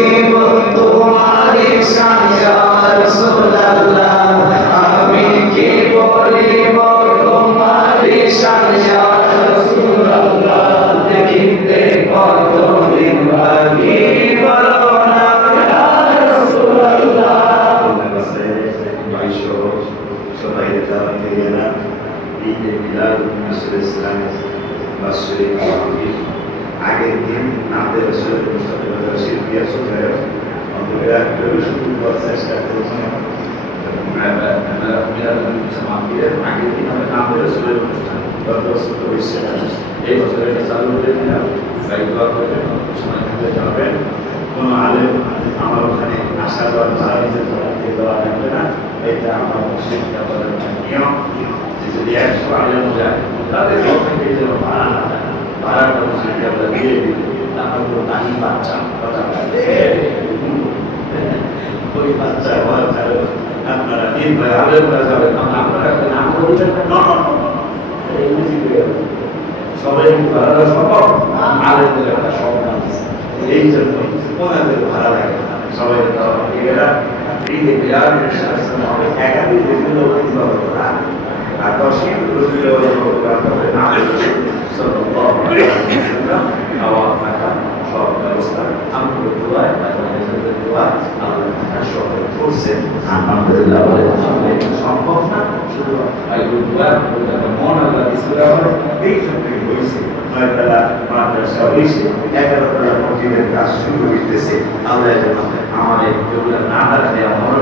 বলিব তোমারি শান ইয়া রাসূলুল্লাহ আমি কি বলিব তোমারি শান ইয়া রাসূলুল্লাহ দেখিতে কত দিন বাকি বলো না ইয়া রাসূলুল্লাহ সবাই দাওয়াত দিয়ে না ঈদে মিলাদ রাসূল ইসলামের বার্ষিক মাহফিল আগের দিন আমাদের রাসূলের মুস্তাফা শিরকিয়া সুজায় আমরা শুরু করার চেষ্টা করছি মাহফিলের আগের দিন আমরা আমাদের রাসূলের অনুষ্ঠান গত বছর তো এই বছর এটা চালু করে দিলাম তাই দোয়া করবেন সময় থাকলে যাবেন কোনো আলেম আমার ওখানে আসা যাওয়ার ভাড়া নিতে দেওয়া লাগবে না এটা আমার মুসলিমটা বলার নিয়ম যদি 100 আলেম যায় তাদের থেকে যেন ভাড়া না দেয় ভাড়াটা মুসলিমটা আমরা দিয়ে দিই আমার কোনো দানি বাচ্চা কথা ওই বাচ্চা আপনারা দিন ভাই আলেমরা যাবেন আপনারা নাম বলবেন না সবাই ভাড়া সম্ভব আলেমদের একটা সম্মান এই জন্য ওনাদের ভাড়া লাগে সবাই এরা ঈদে মিলাদ একাধিক বিভিন্ন অভিভাবকরা আর 10 সব ব্যবস্থা আমাদের দোয়ায় করছেন আলহামদুলিল্লাহ সম্ভব না শুধু মন আল্লাহ এই জন্যই হয়েছে 9 বেলা মাদ্রাসা হয়েছে 11 বেলা মসজিদের কাজ শুরু হইতেছে আল্লাহ আমাদের এগুলো না রাখলে আমরা